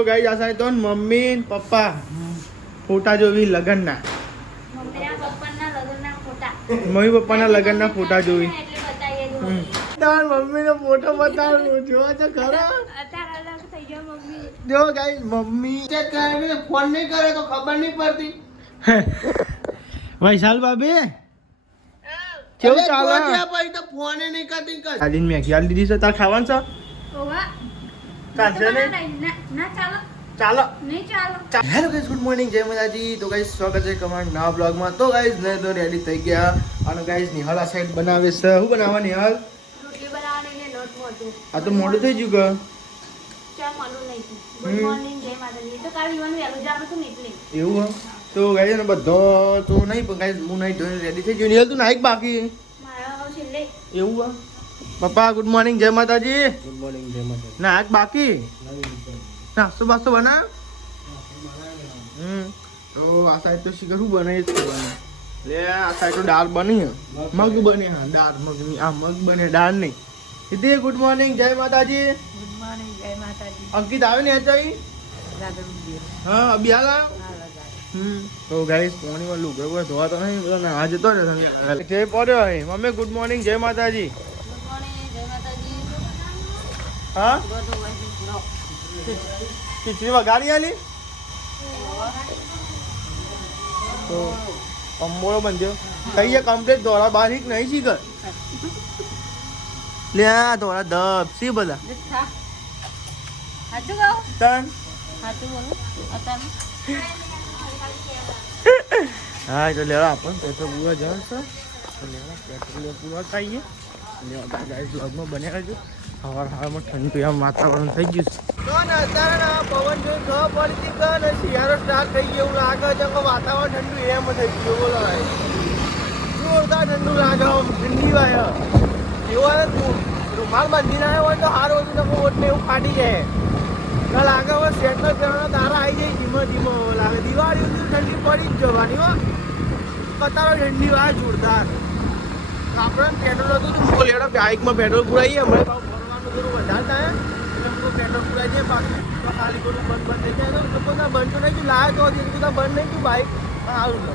તો ગાઈસ આ સાઈડ તો મમ્મી ને પપ્પા ફોટા જોવી લગનના. મમ્મી પપ્પાના લગનના ફોટા જોવી. તાર મમ્મીનો ફોટો બતાવું જો તો ખરો. જો ગાઈસ મમ્મી ચેક કરે ફોન નહીં કરે તો ખબર નહીં પડતી. વૈશાલ ભાભી કેવું ચાલે? ભાઈ તો ફોન નહીં કરતી. આજીન મેગી આલી દીધી છે. તાર ખાવાનું છે? ઓવા ચાલશે ને? ના ચાલો ચાલો નહીં ચાલો. હેલો ગાઈસ, ગુડ મોર્નિંગ, જય માતાજી. તો ગાઈસ સ્વાગત છે તમારા નવા બ્લોગમાં. તો ગાઈસ ને તો રેડી થઈ ગયા અને ગાઈસ નિહાલ આ સાઈડ બનાવે છે. શું બનાવવા નિહાલ? રોટલી બનાવવાની ને લોટ મોટું. આ તો મોડું થઈ ગયું કે ચા મોડું નહીં થયું. ગુડ મોર્નિંગ, જય માતાજી. તો કાલ ઈવન વેલું જવાનું હતું ને એટલે એવું હે. તો ગાઈસ ને બધો તો નહીં પણ ગાઈસ હું નહીં ધોઈને રેડી થઈ ગયો. નિહાલ તું નાઈક બાકી મારા છેલ્લે એવું હે. પપ્પા ગુડ મોર્નિંગ, જય માતાજી. ગુડ મોર્નિંગ, જય માતા. નાઈક બાકી નાસ્તો બાસ્તો બનાવ. તો આ સાઈડ તો શીખર શું બનાવી છે લે. આ સાઈડ તો દાળ બની મગ બને. હા દાળ મગની આ મગ બને દાળ નહીં. સીધી ગુડ મોર્નિંગ, જય માતાજી. ગુડ મોર્નિંગ, જય માતાજી. અંકિત આવે ને ચાઈ? હા અભી હાલ આવ્યો. તો ગાઈસ પાણીમાં લુગડો કોઈ ધોવા તો નહીં બધા ના જતો ને જય પડ્યો. મમ્મી ગુડ મોર્નિંગ, જય માતાજી. ગુડ મોર્નિંગ, જય માતાજી. હા બધું ખીચડી વઘારી આલી તો અંબોળો બંધ્યો કઈ કમ્પ્લીટ ધોળા બારીક નહીં શીખર લે. આ ધોળા દબ સી બધા સાચું કહું? તન સાચું બોલું અત્યારે હા તો લેવા આપણને પેટ્રોલ પૂરા જવાનું છે. લેવા પેટ્રોલ પૂરા ખાઈએ લેવા ગાઈસ બ્લોગમાં બન્યા રહેજો. હવામાં ઠંડુ એમ વાતાવરણ થઈ ગયું છે. અત્યારે પવન જોઈ ખબર પડતી કે શિયાળો સ્ટાર્ટ થઈ ગયો એવું લાગે છે કે વાતાવરણ ઠંડુ એમ થઈ ગયું. બોલો જોરદાર ઠંડુ લાગે. ઠંડી વાય એવું રૂમાલ બાંધીને આવ્યો હોય તો સારું હતું. તમે ઓટને એવું ફાટી જાય ના લાગે. હવે સેટલ કરવાના તારા આવી જાય ધીમો ધીમો લાગે. દિવાળી સુધી ઠંડી પડી જ જવાની હો. કતારો ઠંડી વાય જોરદાર. આપણે પેટ્રોલ હતું તો બોલેડો બાઇકમાં પેટ્રોલ પુરાઈએ હમણાં ફરવાનું થોડું વધારે થાય એટલે પેટ્રોલ પુરાઈ જાય પાછું તો ખાલી થોડું બંધ થઈ જાય. તો લોકો બંધ તો નહીં થયું લાવે તો હજી બધા બંધ નહીં થયું બાઇક સારું છે.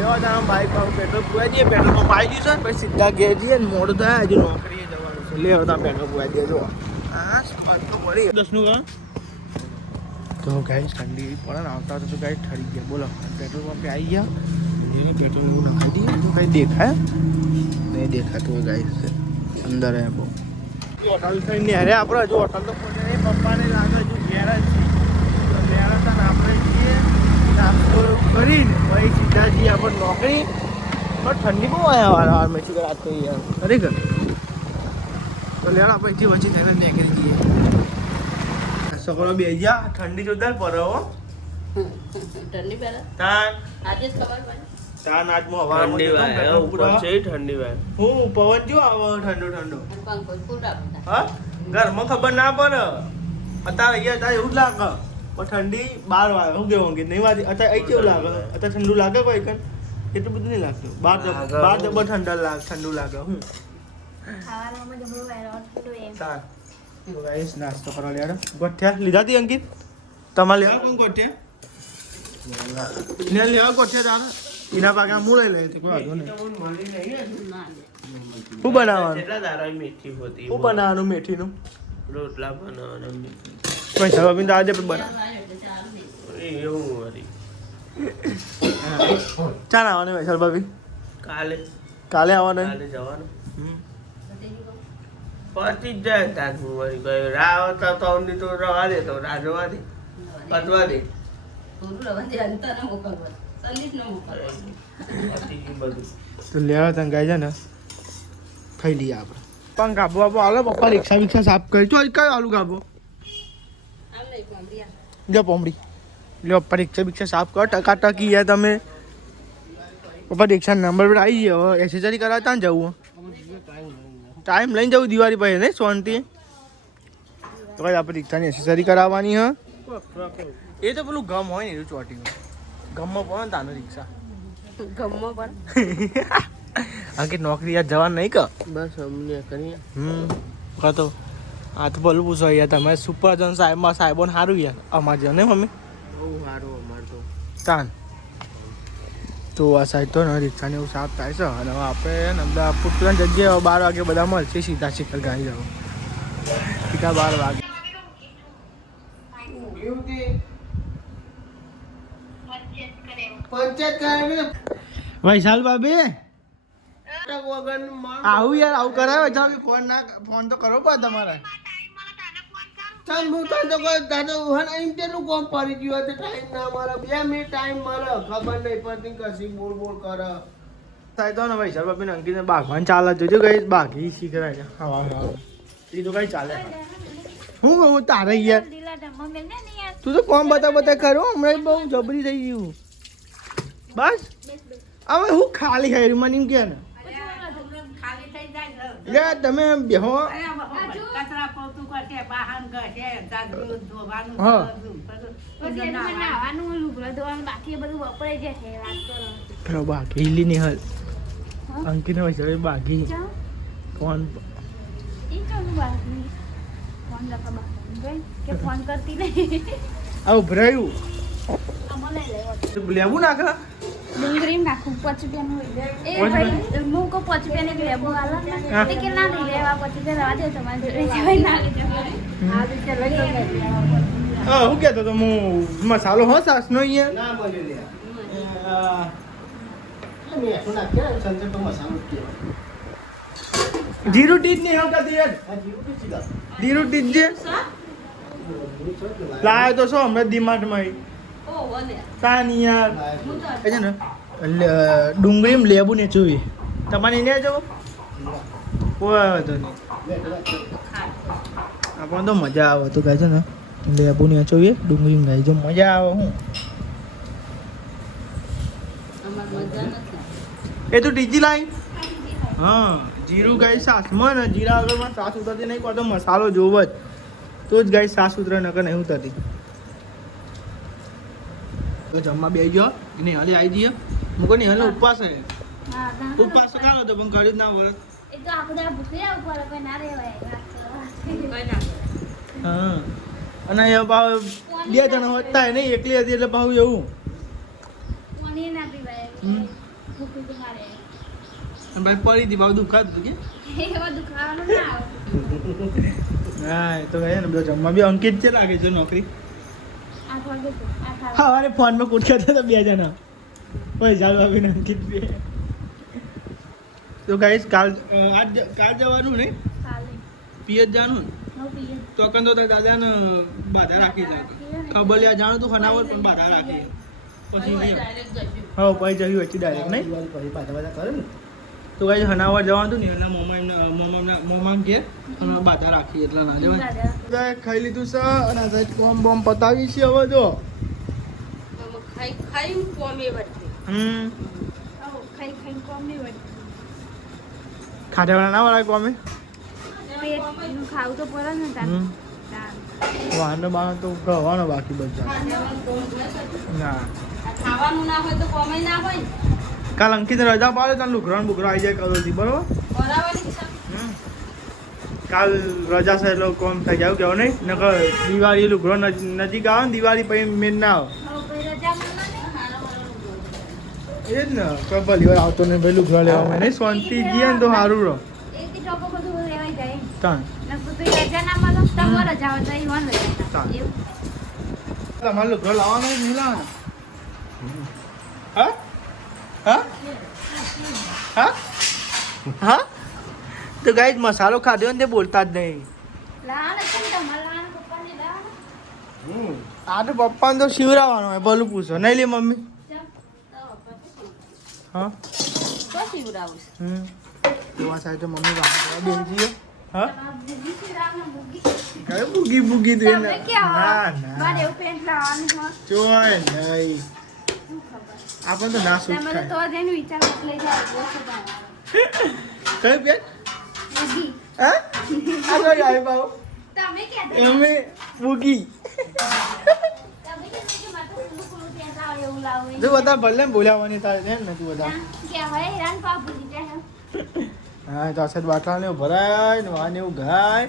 એવા તારા બાઇક પેટ્રોલ પુરાઈ દઈએ. પેટ્રોલ પંપ આવી ગયું છે ને પછી સીધા ઘેર જઈએ ને મોડું થાય હજુ નોકરીએ જવાનું છે. લે તમે પેટ્રોલ પુરાઈ દેજો. હા તો પડી 10નું કામ તો ગાઈસ ઠંડી પડે ને આવતા તો ગાઈસ ઠરી ગયા. બોલો પેટ્રોલ પંપે આવી ગયા પેટ્રોલ એવું નખાઈ દઈએ તો કાંઈ દેખાય નહીં દેખાતું હોય ગાઈસ અંદર હે બહુ. હોટલ થઈને અરે આપણે હજુ હોટલ તો પહોંચે નહીં. પપ્પાને લાગે હજુ ઘેર જ છે. ઘેર હતા ને આપણે જઈએ નાસ્તો કરીને પછી સીધા જઈએ આપણે નોકરી. પણ ઠંડી બહુ આવ્યા વાર મેં શું રાત થઈ યાર ખરેખર. તો લેવા આપણે અહીંથી વચ્ચે થઈને નીકળી જઈએ. સકોડો બે ગયા ઠંડી જોરદાર પડે હો. ઠંડી પહેલા તાન આજે જ ખબર પડી. તાન આજમાં હવા ઠંડી વાય હું પવન જો આવે ઠંડો ઠંડો. પંખો ફૂટા બધા હા ઘરમાં ખબર ના પડે. અત્યારે અહીંયા તારે એવું જ લાગે પણ ઠંડી 12 વાગે શું કેવું કે નહીં વાગે. અત્યારે અહીં કેવું લાગે? અત્યારે ઠંડુ લાગે કોઈ કન એટલું બધું નહીં લાગતું. બાર જબર ઠંડુ લાગે. હું ખાવામાં જમણું વાયરો તો એમ તાર તો ગાઈસ નાસ્તો કરવા લેવાનો. ગોઠિયા લીધા હતી અંકિત? તમારે લેવા કોણ ગોઠિયા? ને લેવા ગોઠિયા તારે એના પાકના હું લઈ લઈ કોઈ વાંધો નહીં. ના લે શું બનાવવાનું? કેટલા દાડા મેથી હોતી શું બનાવવાનું મેથીનું? રોટલા બનાવવાના કોઈ સવાબીન તો આજે પણ બનાવ. એવું વળી ચાલ આવવાનું વૈશાલ ભાભી કાલે કાલે આવવાનું. કાલે જવાનું પતી જ જાય તાર હું વળી ગયો રા આવતા તો અમને તો રવા દે તો રા જવા દે પતવા દે પૂરું રવા દે અંતર ન મોકલવા સંદીપ ન મોકલવા પતી ગયું બધું. તો લેવા તને ગાય છે ને ખાઈ લઈએ આપણે. પણ ગાબો બાબો આલો પપ્પા રિક્ષા વિક્ષા સાફ કરી તો કઈ આલુ ગાબો આમ નહીં પોંબડિયા લે પોમડી લે પપ્પા રિક્ષા વિક્ષા સાફ કર. ટકાટકી યાર તમે પપ્પા રિક્ષા નંબર પર આવી ગયો. હવે એસેસરી કરાવતા ને જવું ટાઈમ લઈને જવું દિવાળી પછી નહીં શાંતિ. તો કઈ આપણે રિક્ષાની એસેસરી કરાવવાની હ. એ તો પેલું ગમ હોય ને એવું ચોટી ગમમાં પડે ને તાનું રિક્ષા ગમમાં પણ અંકિત નોકરી યાર જવાનું નહીં કે બસ અમને કરીએ કાં તો હા તો બોલું પૂછો યાર તમે સુપરજન સાહેબમાં સાહેબોને સારું યાર અમારે જો ને મમ્મી બહુ સારું અમારે તો. કાન તો આ સાઈડ તો ને રિક્ષાને એવું સાફ થાય છે અને હવે આપણે ને બધા પુટલાની જગ્યાએ 12 વાગે બધા મળશે સીધા શિખર ગાડી જાવ સીધા 12 વાગે એવું કે પંચાયત કરે વૈશાલ ભાભી વગર આવું યાર આવું કરાય વૈશાલ ફોન તો કરો પા તમારે ચાલ હું તને તો કહું દાદા ઉહાન અહીં તેનું કોમ પડી ગયું હતું ટાઈમ ના મળે 2 મિનિટ ટાઈમ મળે ખબર નહીં પડતી કશી બોલ બોલ કરે સાહેબ તો ને વૈશાલ ભાભીને અંકિતને બાગવાન ચાલે જોજો ગઈ બાકી શીખરાય હા હા એ તો કઈ ચાલે હું કહું તારે યાર લીલા ઢમો મેલ ને નહીં યાર તું તો કોમ બતા કરો હમણાં બહુ જબરી થઈ ગયું બસ હવે હું ખાલી ખાઈ મને એમ કે ને લે તમે બેહો નાવાનું લુગડો ધોવાનું બાકી બધું વપરાઈ જાય છે વાત કરો પેલો બાકી હિલી ની હલ અંકિતને વૈશાલ બાકી ફોન એ ચાલુ બાકી ફોન લખા બાકી કે ફોન કરતી નહીં આ ઉભરાયું અમને લેવો લેવું નાખા ડુંગળી નાખું 5 રૂપિયાનું એ ભાઈ હું કો 5 રૂપિયાને એક લેબુ આલા તે કે ના લઈ લેવા પછી તે રાહ દે તમારે જોડે જવાય ના લઈ જવાય આ રીતે લઈ લો હા હું કહેતો તો હું મસાલો હો સાસનો અહીંયા ના બોલે લે મેં શું નાખ્યા સંજય તો મસાલો કે જીરું ટીજ નહીં હોતા યાર આ જીવું કે ચીલા જીરું ટીજ જે લાયો તો શું હમણાં ડીમાર્ટમાં તાની યાર એ છે ને ડુંગળી લેબુ ને ચૂવી તમારે લે જાવ કોઈ વાંધો નહીં આપણને તો મજા આવે તો કહે છે ને લેબુ ને ચૂવીએ ડુંગળી ગાઈ જો મજા આવે હું એ તો ટીજી લાઈ હા જીરું ગાય સાસમાં ને જીરા વગરમાં સાસ ઉતરતી નહીં કોઈ તો મસાલો જોવો જ તો જ ગાય સાસ ઉતરે નકર નહીં ઉતરતી તો જમવા બે ગયો એને હાલે આવી જઈએ મૂકો ને હાલે ઉપવાસ હે ઉપવાસ કાઢો તો પણ કરી જ ના વળે એ તો આખો દા ભૂખી આવ પર કોઈ ના રહેવાય હા અને એ ભાવ 2 જણા હોતા નહીં એકલી હતી એટલે ભાવ એવું પાણી ના પીવાય ભૂખી તો મારે અને ભાઈ પડી હતી ભાવ દુખાતું હતું કે એવા દુખાવાનું ના આવે હા એ તો કહે ને બધો જમવા બી અંકિત છે લાગે છે નોકરી 8 વાગે તો 8 હા અરે ફોનમાં કૂટતા હતા 2 જણા પૈસા ભાભીને અંકિત બે તો ગાઈસ કાલ જવાનું નહીં કાલે પિયત જવાનું નો પીએ તો કંદ તો દાદાને બાધા રાખી જાય ખબલિયા જાણું તું ખનાવર પણ બાધા રાખી પછી હા પછી જઈ વચ્ચે ડાયરેક્ટ નહીં દિવાળી પછી પાછા પાછા કરે ને તો ગાઈસ હનાવર જવાનું હતું ને એના મોમા કે બાધા રાખી એટલા ના જવાય ખાઈ લીધું છે અને સાઈડ કોમ બોમ પતાવી છે હવે જો ખાઈ કોમે વળતી ખાઈ કોમે વળતી ખાધેવાળા ના વળાય કોમે પેટનું ખાવું તો પડે ને તાર વાહન બાણ તો ગવાનો બાકી બધા ના ખાવાનું ના હોય તો કોમે ના હોય કાલ અંકિત રજા પાડે તને લુગરાણ બુગરા આવી જાય કરોથી બરોબર બરાબર કાલ રજા છે એટલે કોમ થઈ જાય કેવું નહીં નકર દિવાળી લુગરો નજીક આવે ને દિવાળી પછી મેન ના આવે એ જ ને કોઈ ભલી વાર આવતો નહીં ભાઈ લુગરા લેવામાં નહીં શાંતિ જઈએ ને તો સારું રહો તાન તમારે લુગરો લાવવાનો નહીં લાવવાનો હા હા હા હા તો ગાઈ મસાલો ખાધો ને તે બોલતા જ નહીં આ તો પપ્પાને તો શિવરાવાનો હોય ભલું પૂછો નહીં લે મમ્મી હા તો આ સાઈડ તો મમ્મી વાંચવા બેસી જઈએ હા કઈ બુગી બુગી દે ના ના ચોય નહીં આપણને તો ના સૂટ થાય કઈ બેન હા આ કઈ આવી બાબુ એમે બુગી જો બધા ભલે બોલાવવાની તારે છે ને તું બધા હા તો અસર બાટલા ને ભરાય ને વાને એવું ગાય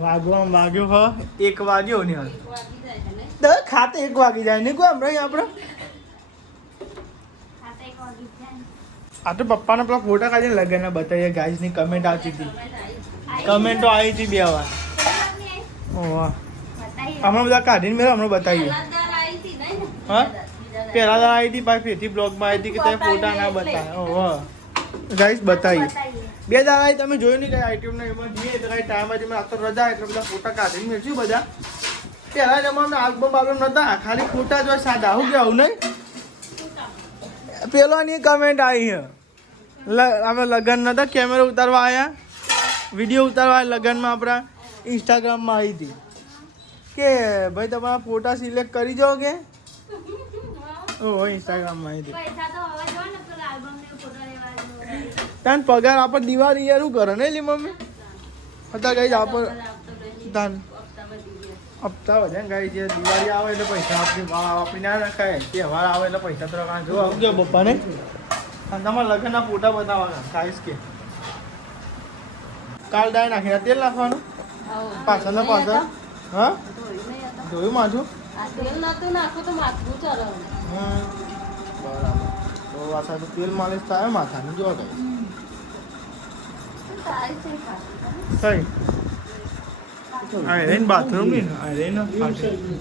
વાગ્યો હ 1 વાગ્યો ને ખાતે 1 વાગી જાય ને કોઈ હમણાં આપણે ખાતે એક વાગી જાય. આ તો પપ્પાના પેલા ફોટા કાઢીને લગન બતાવીએ ગાઈસ ની કમેન્ટ આવતી હતી કમેન્ટો આવી હતી 2 વાર ઓહ હમણાં બધા કાઢીને મેં હમણાં બતાવીએ હા પહેલા દર આવી હતી પાછી ફેથી બ્લોગમાં આવી હતી કે તમે ફોટા ના બતાવે ઓહ ગાઈસ બતાવીએ 2 દાડા તમે જોયું નહીં કઈ આઈટમ ને એમાં જઈએ તો કઈ ટાઈમ હતી મેં આ તો રજા એટલે બધા ફોટા કાઢીને મેળવ્યું બધા પહેલા જમાનો આલ્બમ બાલ્બમ નતા ખાલી ફોટા જ હોય સાદા હું કેવું નહીં પેલોની કમેન્ટ આવી છે અમે લગ્ન નતા કેમેરા ઉતારવા આવ્યા વિડીયો ઉતારવા લગ્નમાં આપણા ઇન્સ્ટાગ્રામમાં આવી હતી કે ભાઈ તમારા ફોટા સિલેક્ટ કરી જાઓ કે ઓહો ઇન્સ્ટાગ્રામમાં આવી હતી પૈસા તો હવે જો ને પેલા આલ્બમ ને ફોટો લેવા જો. તાન પગાર આપણે દિવાળી યાર શું કરે ને લી મમ્મી હતા ગઈ આપણે તાન હપ્તા વધે ને ગાઈ જે દિવાળી આવે એટલે પૈસા આપણી ના રખાય તહેવાર આવે એટલે પૈસા તો રખાય જો આવું ગયો પપ્પાને અને તમારા લગ્નના ફોટા બતાવવાના ખાઈશ કે કાલ ડાય નાખીને તેલ નાખવાનું પાછળ પાછળ હા જોયું માથું બરાબર તો આ સાથે તેલ માલિશ થાય માથાની જો કઈ કઈ અરે બાથરૂમ ની અરે ના ફાટી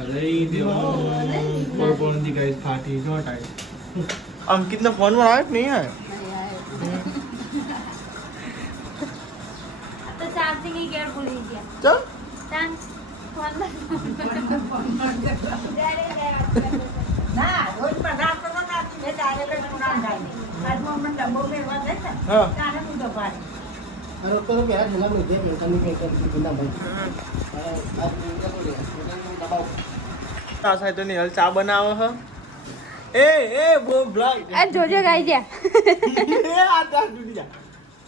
અરે દેવા કોણ દી ગાઈસ ફાટી જો ટાઈ અંકિત નો ફોન માં આવે કે નહીં આવે તો ચાર્જિંગ ही गेट भूल गया. ચલ तान फोन ના રોજ પદાર્થ તો નાખી ને ડાયરેક્ટ પુરાણ જાય આજમાં મને ડબ્બો મેળવા દે છે હા તારે હું તો પાડે અરે તો પેલા ઢેલા મે દે મેકાનિક કે બિના ભાઈ આ સાહેબ તો નિહલ ચા બનાવે હ એ બો બ્લાઇટ એ જોજો ગાઈ જા એ આ ચા ડૂડી જા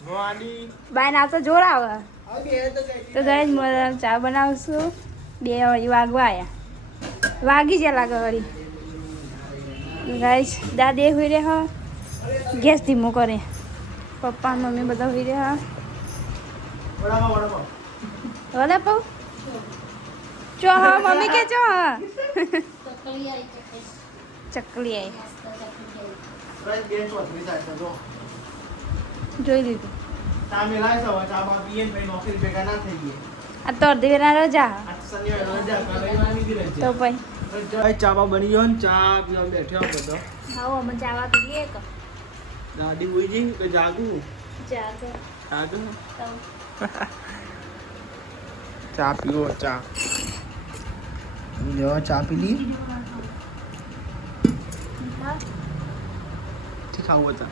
મોડી બાય ના તો જોર આવે આ બે તો કઈ તો ગાઈસ મને ચા બનાવશું 2 વાગવા આયા વાગી જ લાગે વળી ગાઈસ દાદી હોઈ રે હ ગેસ ધીમો કરે પપ્પા મમ્મી બધા હોઈ રે હ વડામાં વડા પાઉં ચો હા મમ્મી કે ચો હા ચકલી આવી રાઈટ ગેસ વતરી જાય છે જો જોઈ લીધું ચા મેલાય છે ચા બા પીએ ભાઈ નોકરી ભેગા ના થઈ ગઈ આ તો અડધી વેલા રજા આ શનિવારે રજા કાલે નાની દી રજા તો પછી ચા બા બની ગયો ને ચા પીવા બેઠ્યો બધો આવો અમે ચાવા પીએ એક દાદી હોઈ જઈ કે જાગું જાગે જાગું તો ચા પીવો ચા લ્યો ચા પી લી ઠીક ખાવું ચા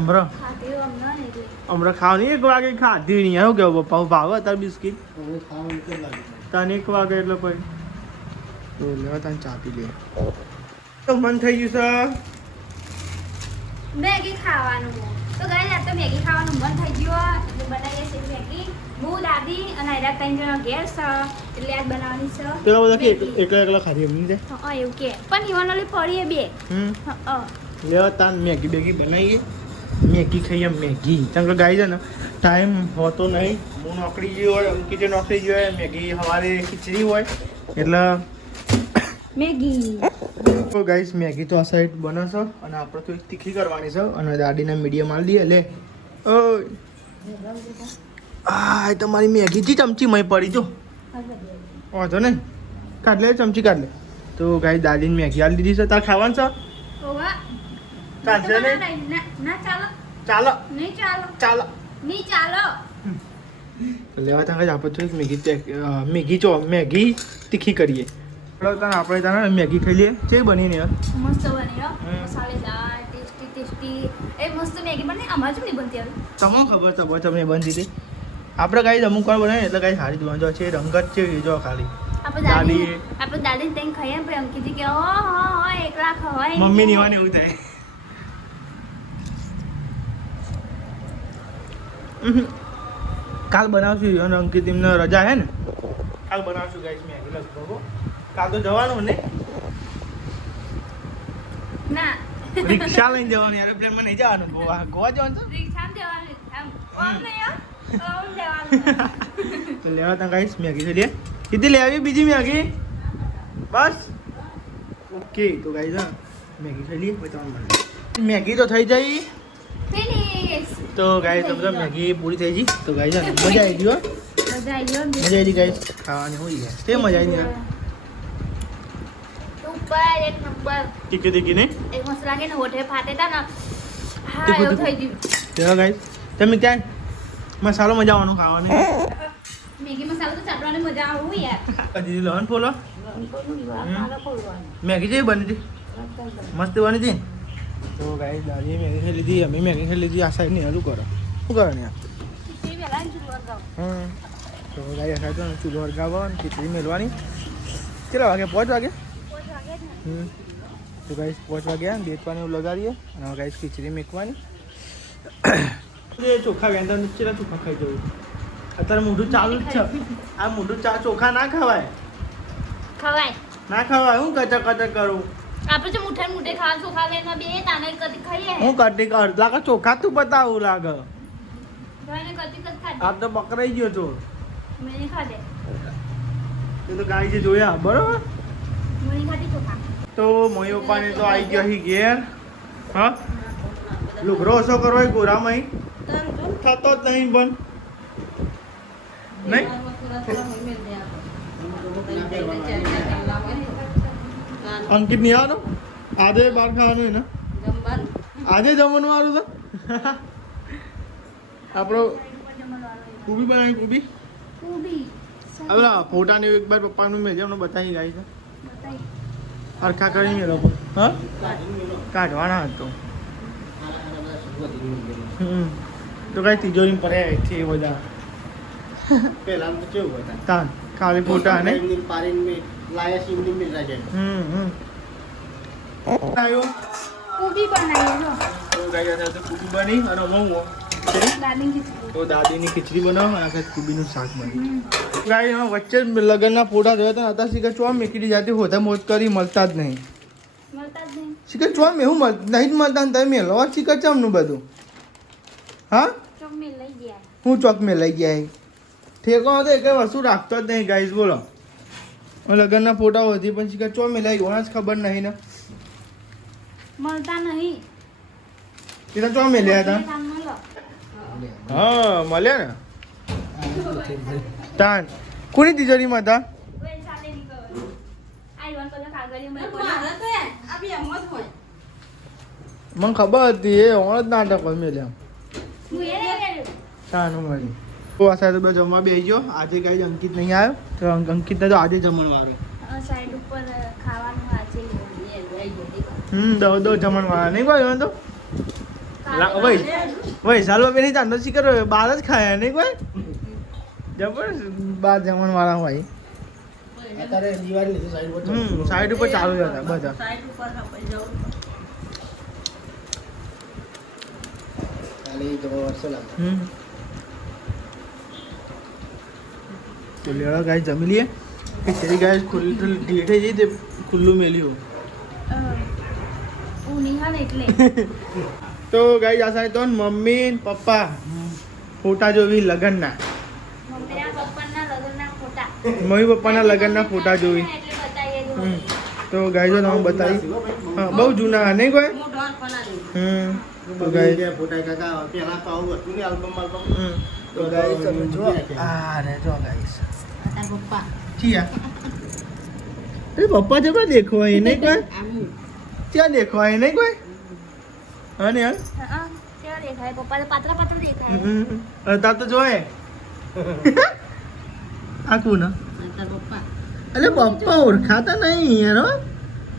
અમરા ખાતી અમને નહીં એટલે હમણાં ખાવાની 1 વાગે ખાધી નહીં આવું કેવું પપ્પા ભાવે તાર બિસ્કિટ હવે ખાવાનું કેમ લાગે તને 1 વાગે એટલે પછી તો લેવા તને ચા પી લે તો મન થઈ ગયું છે મેગી ખાવાનું તો ગાઈસ આ તો મેગી ખાવાનું મન થઈ ગયું એટલે બનાવીએ છે મેગી હું દાદી અને આયરા 3 જણા ઘેર છે એટલે આજ બનાવવાની છે પેલા બધા કે એકલા ખાધી એમ નહીં હા એવું કે પણ ઈવનલી પડીએ બે હા લેવા તાન મેગી બેગી બનાવીએ મેગી ખાઈએ મેગી કેમ કે ગાઈ છે ને ટાઈમ હોતો નહીં હું નોકરી ગયો હોય અંકિતે નોકરી ગયો હોય મેગી સવારે ખીચડી હોય એટલે મેગી તો ગાઈસ મેગી તો આ સાઈડ બને છે અને આપણે તો તીખી કરવાની છે અને દાદીને મીડિયમ આલી દઈએ લે ઓય આ તમારી મેગી થી ચમચી મય પડી જો વાંધો નહીં કાઢ લે ચમચી કાઢ લે તો ગાઈસ દાદીને મેગી આલી દીધી છે તાર ખાવાનું છે ઓવા ચાલશે ને ના ચાલો ચાલો નહીં ચાલો ચાલો નહીં ચાલો લેવા ત્યાં આપણે તો મેગી તીખી કરીએ આપણે ત્યાં મેગી ખાઈ લઈએ કેવી બની ને યાર મસ્ત બની હો મસાલેદાર ટેસ્ટી એ મસ્ત મેગી બની અમાર જ નહીં બનતી હવે તમને ખબર તમને બનતી હતી આપણે કાંઈ અમુક વાર બનાવીએ એટલે કાંઈ સારી દુકાન જો છે રંગત છે જો ખાલી આપણે દાદી તઈ ખાઈએ ને પછી એમ કીધી કે હો એકલા ખવાય મમ્મી નીવાને એવું થાય કાલ બનાવશું અને અંકિત એમને રજા હે ને કાલ બનાવશું ગાઈસ મેગી લગભગ કાલ તો જવાનું ને ના રિક્ષા લઈને જવાનું યાર પ્લેનમાં નહીં જવાનું ગોવા જવાનું છે રિક્ષામાં જવાનું આમ ઓમ નહીં હો તો લેવા તા ગાઈસ મેગી છે લે કીધી લેવી બીજી મેગી બસ ઓકે તો ગાઈસ હા મેગી ખાઈ લઈએ પછી તમને મેગી તો થઈ જઈ તો ગાઈસ તો બધા મેગી પૂરી થઈ ગઈ તો ગાઈસ મજા આવી ગઈ હો મજા આવી ગઈ ગાઈસ ખાવાની હોય ગયા તે મજા આવી ગઈ ઉપર એક નંબર તીખી તીખી ને એક મસાલા કે ને હોઠે ફાટે તા ને હા એવું થઈ ગયું ચલો ગાઈસ તમે ત્યાં મસાલો મજા આવવાનો ખાવાની મેગી મસાલો તો ચાટવાની મજા આવું યાર દીદી લોન ફોલો મેગી જેવી બની હતી મસ્ત બની હતી તો ગાઈસ દાદી મેગી ખાઈ લીધી અમે મેગી ખાઈ લીધી આ સાઈડ નહીં હજુ કરો શું કરો ને તો ગાઈસ આ સાઈડ ચૂલો હરગાવો અને ખીચડી મેળવાની કેટલા વાગે 5 વાગે તો ગાઈસ 5 વાગ્યા બેટ પાણી લગાડીએ અને ગાઈસ ખીચડી મેકવાની ચોખા વેંધા નીચેના ચોખા ખાઈ જવું અત્યારે મોઢું ચાલુ જ છે આ મોઢું ચોખા ના ખવાય ના ખવાય હું કચર કચર કરું આપણે જો મુઠે મુઠે ખાવા ચોખા લઈને બે તાને કદી ખાઈએ હું કટી કર લાગે ચોખા તું બતાવું લાગે ભાઈને કદી ખાધે આપ તો પકડાઈ ગયો છો મેં નહીં ખાધે એ તો ગાય જે જોયા બરોબર મેં નહીં ખાધી ચોખા તો મોઈ પપ્પાને તો આવી ગયો અહીં ઘેર હા લુગરો ઓછો કરવો હોય ગોરામાં થતો જ નહીં પણ નહીં અંકિત નહીં આવવાનો આજે બહાર ખાવાનું હોય ને આજે જમવાનું વાળું છે આપણો કુબી બનાવી કુબી હવે ફોટાને એકવાર પપ્પાનું મેં બતાવી ગાય છે હરખા કરી મેળો હા કાઢવાના હતો તો કઈ તિજોરી પડે છે એ બધા પહેલા તો કેવું હતા તાન ખાલી ફોટા ને પારીને લાયા સીમની મિલ રાજે આવ્યો કુબી બનાવીએ જો તો ગાય તો કુબી બની અને હું દાદીની તો દાદીની ખીચડી બનાવો અને આખા કુબીનું શાક બન્યું ગાય વચ્ચે લગ્નના ફોટા જોયા હતા હતા શીખર ચોમ મેકડી જાતી હોતા મોજ કરી મળતા જ નહીં મળતા જ નહીં શીખર ચોમ એવું નહીં મળતા ને તમે મેલો શીખર ચમનું બધું હા ચોક મેં લઈ ગયા હું ચોક મેં લઈ ગયા ઠેકો હતો એક વસ્તુ રાખતો જ નહીં ગાઈસ બોલો લગ્નના ફોટા હતી પણ શીખર ચો મેં લઈ ગયો જ ખબર નહીં ને મળતા નહીં એ તો ચો મેં લ્યા હતા કામ મળો હા મળ્યા ને તાન કોની તિજોરીમાં હતા ઓય ચાલે ની કવર આઈ વન તો કાગળિયો મેં મને ખબર હતી એ ઓણ જ નાટક હોય મેલ્યા હું એ તાનું મળી તો આ સાહેબ બધો જમવા બેસી ગયો આજે કાંઈ અંકિત નહીં આવ્યો તો અંકિતને તો આજે જમણવાળો સાઈડ ઉપર ખાવાનું આજે દો જમણવાળા નહીં કોઈ તો વઈ સાલવા બેની તાંડો શીખર બહાર જ ખાયા નહીં કોઈ જબરદસ્ત બાર જમણવાળા હોય અત્યારે દિવાળી લીધી સાઈડ પર સાઈડ ઉપર ચાલુ જ હતા બધા ખાલી જવા વર્ષો લાગે તો લેવા ગાય જમી લઈએ ખીચડી ગાય ખુલ્લી ઢીલી થઈ જઈ તે ખુલ્લું મેલ્યું ઊની હા ને એટલે તો ગાય આ સાઈડ તો મમ્મી ને પપ્પા ફોટા જોવી લગ્નના મમ્મીના પપ્પાના લગ્નના ફોટા મમ્મી પપ્પાના લગ્નના ફોટા જોવી એટલે બતાવીએ જો તો ગાય જો તમે બતાવી હા બહુ જૂના નહીં કોઈ તો ગાય ફોટા કાકા પેલા તો આવું હતું ને આલ્બમ તો ગાય તમે જો આ રે જો ગાય પપ્પા ચિયા અરે પપ્પા જબા દેખવાય નહીં કોઈ ક્યાં દેખવાય નહીં કોઈ હા ને યાર હા કેવા દેખાય પપ્પા તો પાતળા પાતળા દેખાય તાર તો જોયે આખું ના પપ્પા અરે પપ્પા ઓળખાતા નહીં યાર હો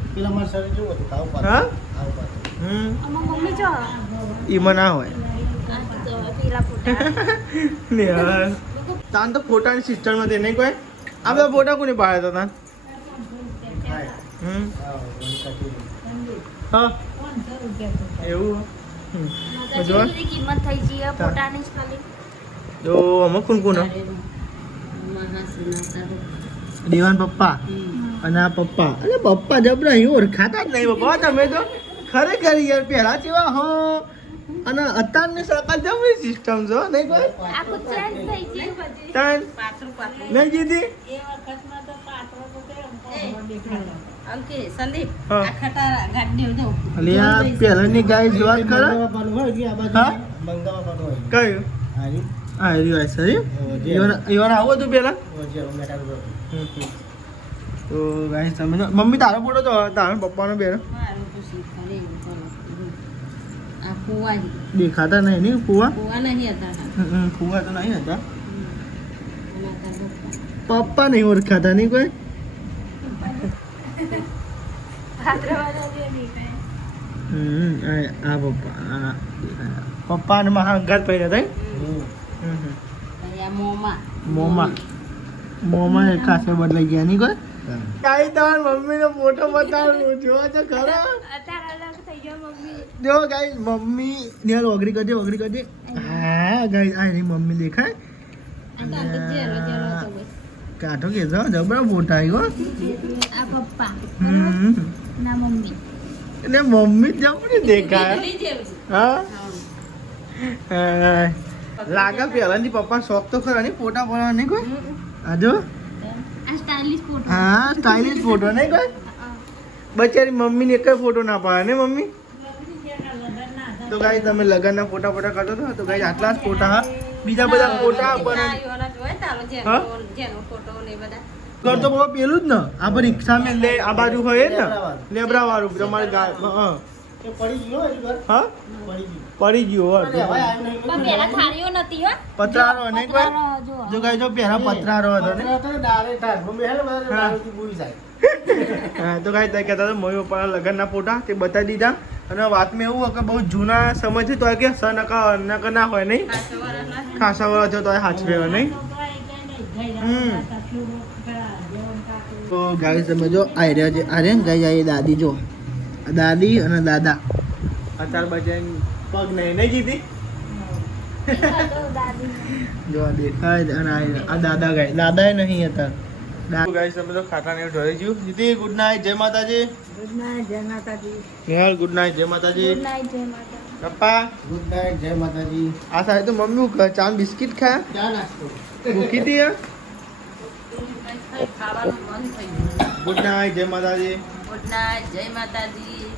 પેલા મારા શરીર જેવું હતું ખાવું પાછું હા ખાવું પાછું અમાર મમ્મી જો ઈમાં ના હોય પેલા ફોટા ને યાર તાન તો ફોટાની સિસ્ટમમાં તે નહીં કોઈ આ બધા ફોટા કોને પાડ્યા હતા તાન હા એવું જો કિંમત થઈ ગઈ ફોટાની જ ખાલી તો અમે કોણ કોણ દેવાન પપ્પા અને આ પપ્પા અરે પપ્પા જબરા અહીં ઓળખાતા જ નહીં પપ્પા તમે તો ખરેખર યાર પહેલા જેવા હો અને અત્યારની સકાલ જમણી સિસ્ટમ છો નહીં કોઈ આખું ચેન્જ થઈ ગયું પછી તાન નહીં જીધી એ વખતમાં તો પાત્રો તો કેમ દેખાડો અંકે સંદીપ હા. આ ખટારા ગાડી જો અલી આ પહેલાની ગાય જોવા ખરા હા કયું હા એ રહ્યું સરી ઈવન આવો તું પેલા તો ગાય તમે મમ્મી તારો ફોટો તો તારા પપ્પાનો બેનો મારું તો શીખવાડે એવું કરો. આ ફુવા જ. દેખાતા નહીં ને ફુવા ફુવા નહીં હતા ફુવા તો નહીં હતા અને તાર પપ્પા પપ્પા નહીં ઓળખાતા નહીં કોઈ ભાદ્રવાના જે નીકળે આ પપ્પા પપ્પા ને મહા અંગાત પહેર્યા હતા અને આ મોમાં મોમાં ખાસે બદલાઈ ગયા નહીં કોઈ કાઈ તાર મમ્મીનો ફોટો બતાવું જોવા તો ખરા અત્યારે અલગ થઈ ગયો મમ્મી જો ગાઈસ મમ્મી નિહાલ ઓગરી કરજે હા ગાઈસ આ એની મમ્મી દેખાય આ તો આ તો જેલો જેલો હતો બસ. કાઢો કે જો જબરા ફોટા આવ્યો આ પપ્પા હમ ના મમ્મી એટલે મમ્મી જબરી દેખાય લઈ જેવું. હા હા. લાગે પહેલાની પપ્પા શોખ તો ખરા નહીં ફોટા પાડવા નહીં કોઈ આ જો આ સ્ટાઇલિશ ફોટો હા સ્ટાઇલિશ ફોટો નહીં કોઈ બચારી મમ્મીને એક ફોટો ના પાડે ને મમ્મી તો ગાઈ તમે લગનના ફોટા કાઢો તો ગાઈ આટલા જ ફોટા હા બીજા બધા ફોટા પણ ના, એવાના જોયા તારો હા? જેનો ફોટો ને એ બધા કરતો બાબા પેલું જ ને આપણે રિક્ષા મેં લે આ બાજુ હોય ને લેબરા વાળું તમારે ગાય હા હા પડી ગયું હોય પણ પેલા થાળીઓ નથી હો પતરારો નહીં કોઈ જો જો ગાઈ જો પહેલા પતરારો હતો ને હા તો ગાઈ ત્યાં કહેતા હતા મમ્મી પપ્પાના લગ્નના ફોટા તે બતાવી દીધા અને વાતમાં એવું હોય કે બહુ જૂના સમયથી તો કે નકા ના હોય નહીં ખાસો વાળા ખાસા વાળા છે તો હાચવે હોય નહીં તો ગાઈસ તમે જો આ રહ્યા છે આ રે ગાઈ આ દાદી જો આ દાદી અને દાદા અત્યાર બજાર પગ નહીં જીતી જો આ દેખાય છે અને આ દાદા ગાય દાદા નહીં હતા ગાઈસ તમે તો ખાટા ને ઢોળી જ્યું જીતી ગુડ નાઇટ જય માતાજી ગુડ નાઇટ જય માતાજી નિહાલ ગુડ નાઇટ જય માતાજી ગુડ નાઇટ જય માતા પપ્પા ગુડ નાઇટ જય માતાજી આ સાહેબ તો મમ્મી ચા બિસ્કિટ ખાયા ચા નાસ્તો ભૂખી હતી ખાવાનું મન થઈ ગયું. ગુડ નાઇટ જય માતાજી ગુડ નાઇટ જય માતાજી.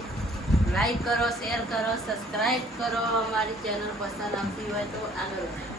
લાઈક કરો, શેર કરો, સબસ્ક્રાઇબ કરો. અમારી ચેનલ પસંદ આવતી હોય તો આગળ વધો.